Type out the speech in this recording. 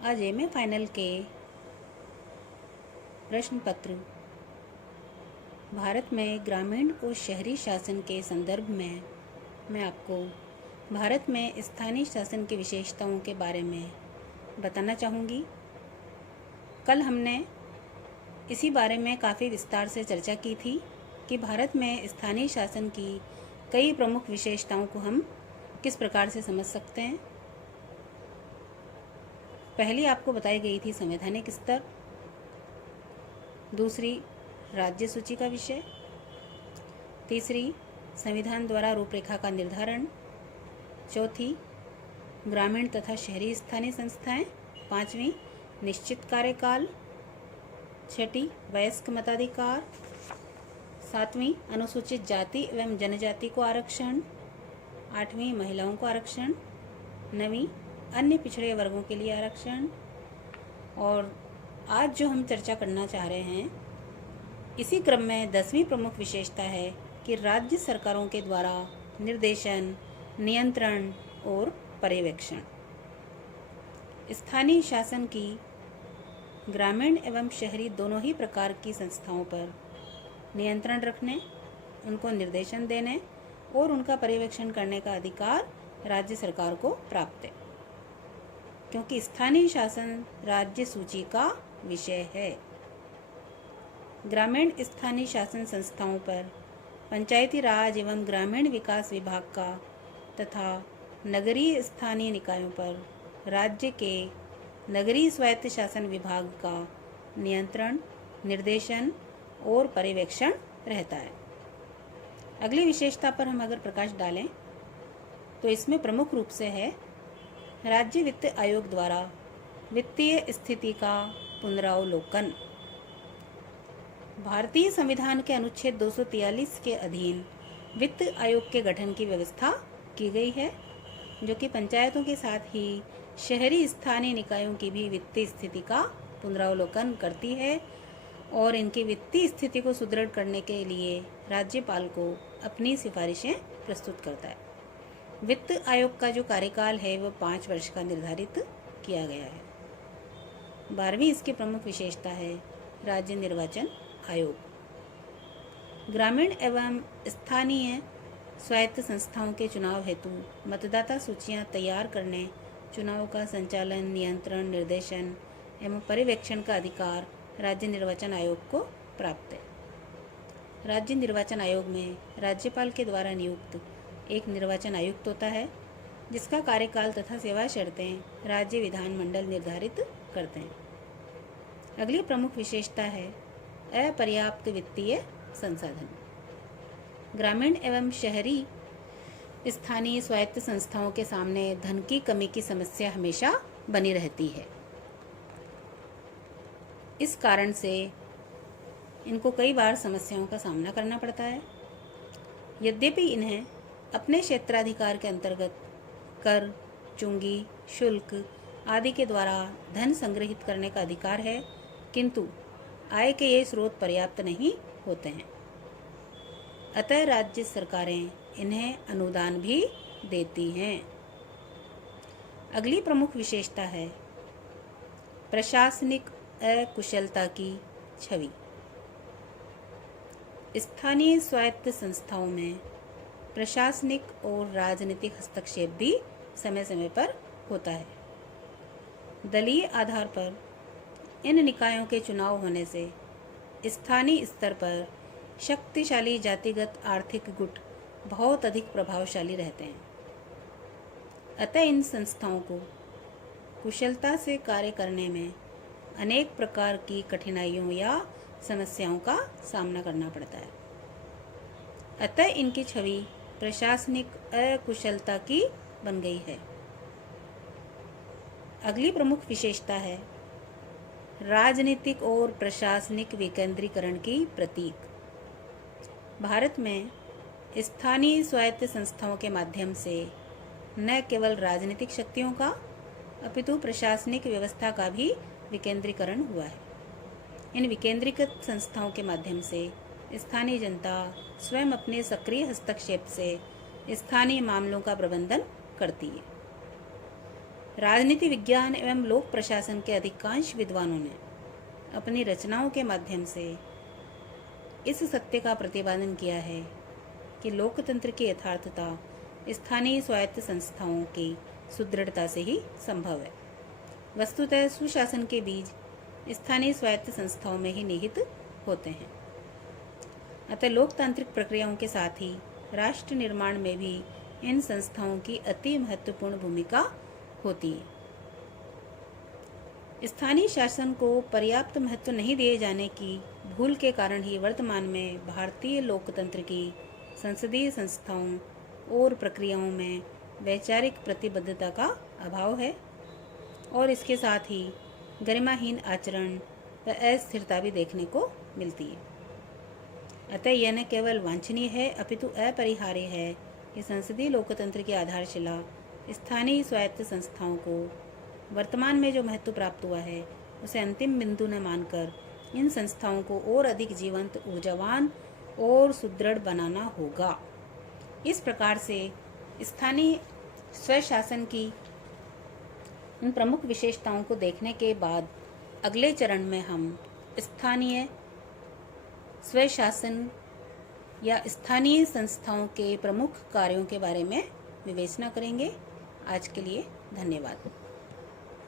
आज MA final के प्रश्न पत्र भारत में ग्रामीण और शहरी शासन के संदर्भ में मैं आपको भारत में स्थानीय शासन की विशेषताओं के बारे में बताना चाहूँगी। कल हमने इसी बारे में काफ़ी विस्तार से चर्चा की थी कि भारत में स्थानीय शासन की कई प्रमुख विशेषताओं को हम किस प्रकार से समझ सकते हैं। पहली आपको बताई गई थी संवैधानिक स्तर, दूसरी राज्य सूची का विषय, तीसरी संविधान द्वारा रूपरेखा का निर्धारण, चौथी ग्रामीण तथा शहरी स्थानीय संस्थाएं, पांचवी निश्चित कार्यकाल, छठी वयस्क मताधिकार, सातवीं अनुसूचित जाति एवं जनजाति को आरक्षण, आठवीं महिलाओं को आरक्षण, नवीं अन्य पिछड़े वर्गों के लिए आरक्षण। और आज जो हम चर्चा करना चाह रहे हैं इसी क्रम में 10वीं प्रमुख विशेषता है कि राज्य सरकारों के द्वारा निर्देशन, नियंत्रण और पर्यवेक्षण। स्थानीय शासन की ग्रामीण एवं शहरी दोनों ही प्रकार की संस्थाओं पर नियंत्रण रखने, उनको निर्देशन देने और उनका पर्यवेक्षण करने का अधिकार राज्य सरकार को प्राप्त है, क्योंकि स्थानीय शासन राज्य सूची का विषय है। ग्रामीण स्थानीय शासन संस्थाओं पर पंचायती राज एवं ग्रामीण विकास विभाग का तथा नगरीय स्थानीय निकायों पर राज्य के नगरीय स्वायत्त शासन विभाग का नियंत्रण, निर्देशन और पर्यवेक्षण रहता है। अगली विशेषता पर हम अगर प्रकाश डालें तो इसमें प्रमुख रूप से है राज्य वित्त आयोग द्वारा वित्तीय स्थिति का पुनरावलोकन। भारतीय संविधान के अनुच्छेद 243 के अधीन वित्त आयोग के गठन की व्यवस्था की गई है, जो कि पंचायतों के साथ ही शहरी स्थानीय निकायों की भी वित्तीय स्थिति का पुनरावलोकन करती है और इनकी वित्तीय स्थिति को सुदृढ़ करने के लिए राज्यपाल को अपनी सिफारिशें प्रस्तुत करता है। वित्त आयोग का जो कार्यकाल है वह 5 वर्ष का निर्धारित किया गया है। 12वीं इसकी प्रमुख विशेषता है राज्य निर्वाचन आयोग। ग्रामीण एवं स्थानीय स्वायत्त संस्थाओं के चुनाव हेतु मतदाता सूचियां तैयार करने, चुनाव का संचालन, नियंत्रण, निर्देशन एवं पर्यवेक्षण का अधिकार राज्य निर्वाचन आयोग को प्राप्त है। राज्य निर्वाचन आयोग में राज्यपाल के द्वारा नियुक्त एक निर्वाचन आयुक्त होता है, जिसका कार्यकाल तथा सेवा शर्तें राज्य विधानमंडल निर्धारित करते हैं। अगली प्रमुख विशेषता है अपर्याप्त वित्तीय संसाधन। ग्रामीण एवं शहरी स्थानीय स्वायत्त संस्थाओं के सामने धन की कमी की समस्या हमेशा बनी रहती है। इस कारण से इनको कई बार समस्याओं का सामना करना पड़ता है। यद्यपि इन्हें अपने क्षेत्राधिकार के अंतर्गत कर, चुंगी, शुल्क आदि के द्वारा धन संग्रहित करने का अधिकार है, किंतु आय के ये स्रोत पर्याप्त नहीं होते हैं। अतः राज्य सरकारें इन्हें अनुदान भी देती हैं। अगली प्रमुख विशेषता है प्रशासनिक अकुशलता की छवि। स्थानीय स्वायत्त संस्थाओं में प्रशासनिक और राजनीतिक हस्तक्षेप भी समय समय पर होता है। दलीय आधार पर इन निकायों के चुनाव होने से स्थानीय स्तर पर शक्तिशाली जातिगत आर्थिक गुट बहुत अधिक प्रभावशाली रहते हैं। अतः इन संस्थाओं को कुशलता से कार्य करने में अनेक प्रकार की कठिनाइयों या समस्याओं का सामना करना पड़ता है। अतः इनकी छवि प्रशासनिक अकुशलता की बन गई है। अगली प्रमुख विशेषता है राजनीतिक और प्रशासनिक विकेंद्रीकरण की प्रतीक। भारत में स्थानीय स्वायत्त संस्थाओं के माध्यम से न केवल राजनीतिक शक्तियों का अपितु प्रशासनिक व्यवस्था का भी विकेंद्रीकरण हुआ है। इन विकेंद्रीकृत संस्थाओं के माध्यम से स्थानीय जनता स्वयं अपने सक्रिय हस्तक्षेप से स्थानीय मामलों का प्रबंधन करती है। राजनीति विज्ञान एवं लोक प्रशासन के अधिकांश विद्वानों ने अपनी रचनाओं के माध्यम से इस सत्य का प्रतिपादन किया है कि लोकतंत्र की यथार्थता स्थानीय स्वायत्त संस्थाओं की सुदृढ़ता से ही संभव है। वस्तुतः सुशासन के बीज स्थानीय स्वायत्त संस्थाओं में ही निहित होते हैं। अतः लोकतांत्रिक प्रक्रियाओं के साथ ही राष्ट्र निर्माण में भी इन संस्थाओं की अति महत्वपूर्ण भूमिका होती है। स्थानीय शासन को पर्याप्त महत्व नहीं दिए जाने की भूल के कारण ही वर्तमान में भारतीय लोकतंत्र की संसदीय संस्थाओं और प्रक्रियाओं में वैचारिक प्रतिबद्धता का अभाव है और इसके साथ ही गरिमाहीन आचरण व अस्थिरता भी देखने को मिलती है। अतः यह न केवल वांछनीय है अपितु अपरिहार्य है कि संसदीय लोकतंत्र की आधारशिला स्थानीय स्वायत्त संस्थाओं को वर्तमान में जो महत्व प्राप्त हुआ है उसे अंतिम बिंदु न मानकर इन संस्थाओं को और अधिक जीवंत, ऊर्जावान और सुदृढ़ बनाना होगा। इस प्रकार से स्थानीय स्वशासन की उन प्रमुख विशेषताओं को देखने के बाद अगले चरण में हम स्थानीय स्वशासन या स्थानीय संस्थाओं के प्रमुख कार्यों के बारे में विवेचना करेंगे। आज के लिए धन्यवाद।